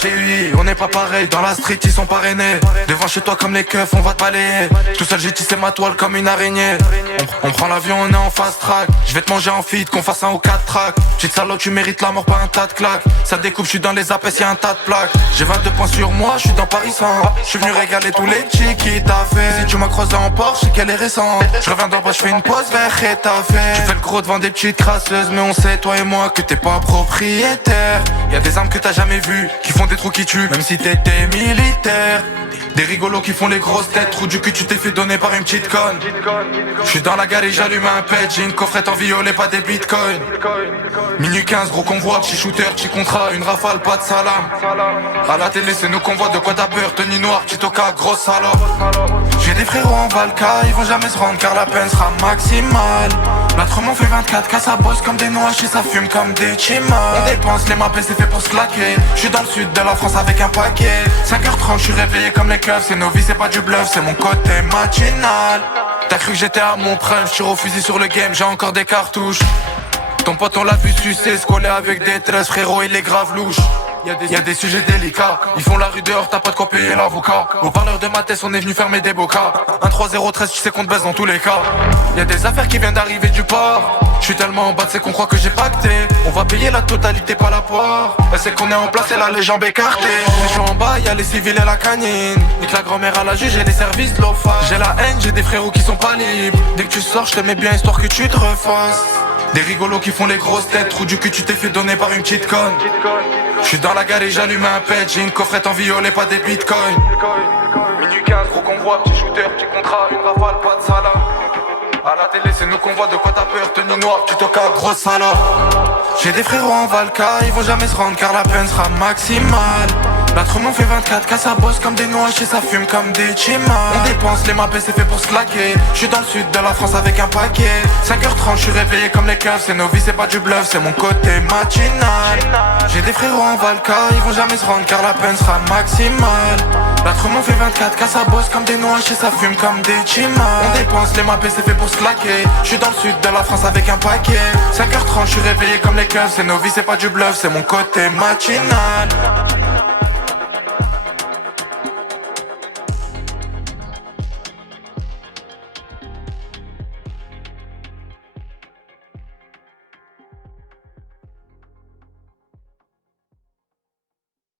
GUI, on n'est pas pareil. Dans la street ils sont parrainés. Devant chez toi comme les keufs on va te balayer. Tout seul j'ai tissé ma toile comme une araignée. On prend l'avion, on est en fast track. Je vais te manger en feed, qu'on fasse un ou 4 tracks. Petite salope, tu mérites la mort, pas un tas de claques. Ça découpe, je suis dans les apes, y'a un tas de plaques. J'ai 22 points sur moi, je suis dans Paris 100. Je suis venu régaler tous les chicks qui t'a fait. Si tu m'as croisé en Porsche, c'est qu'elle est récente. Je reviens d'en bas, je fais une pause vers Retafe. Tu fais le gros devant des petites crasseuses, mais on sait, toi et moi, que t'es pas propriétaire. Y'a des armes que t'as jamais vues, qui font des trous qui tuent, même si t'étais militaire. Des rigolos qui font les grosses têtes, trou du cul, tu t'es fait donner par une petite conne. Je suis dans la gare et j'allume un pet, j'ai une coffrette en violet, pas des bitcoins. Minuit 15, gros convoi, petit shooter, petit contrat, une rafale, pas de salam. À la télé c'est nous qu'on voit, de quoi t'as peur, tenue noire, petit toca, grosse salope. J'ai des frérots en Valka, ils vont jamais se rendre car la peine sera maximale. L'autre m'en fait 24K, ça bosse comme des noix et ça fume comme des chimas. On dépense, les mappes c'est fait pour se claquer. Je suis dans le sud de la France avec un paquet. 5h30, je suis réveillé comme les keufs. C'est nos vies, c'est pas du bluff, c'est mon côté matinal. T'as cru que j'étais à mon prime, je tire au fusil sur le game, j'ai encore des cartouches. Ton pote on l'a vu sucer, se coller avec des tresses, frérot il est grave louche. Y'a des sujets délicats, ils font la rue dehors, t'as pas de quoi payer l'avocat. Au parleur de ma tête, on est venu fermer des bocas. 1-3-0-13, tu sais qu'on te baisse dans tous les cas. Y'a des affaires qui viennent d'arriver du port. J'suis tellement en bas, c'est qu'on croit que j'ai pacté. On va payer la totalité, pas la poire. C'est qu'on est en place et là les jambes écartées. Je suis en bas, y'a les civils et la canine. Nique la grand-mère à la juge et les services de l'OFA. J'ai la haine, j'ai des frérots qui sont pas libres. Dès que tu sors, je te mets bien histoire que tu te refasses. Des rigolos qui font les grosses têtes, trou du cul, tu t'es fait donner par une petite conne. Je suis dans la gare et j'allume un pet, j'ai une coffrette en violet, pas des bitcoins. Minuit 15, gros convoi, petit shooter, petit contrat, une rafale, pas de salam. À la télé c'est nous qu'on voit, de quoi t'as peur, tenue noire, petit toca, grosse salope. J'ai des frérots en Valka, ils vont jamais se rendre car la peine sera maximale. L'autre m'en fait 24K, ça bosse comme des noix et ça fume comme des chimas. On dépense, les mappes c'est fait pour se claquer. Je suis dans le sud de la France avec un paquet. 5h30, je suis réveillé comme les keufs. C'est nos vies, c'est pas du bluff, c'est mon côté matinal. J'ai des frérots en Valka, ils vont jamais se rendre car la peine sera maximale. L'autre m'en fait 24K, ça bosse comme des noix et ça fume comme des chimas. On dépense, les mappes c'est fait pour se claquer. Je suis dans le sud de la France avec un paquet. 5h30, je suis réveillé comme les keufs. C'est nos vies, c'est pas du bluff, c'est mon côté matinal.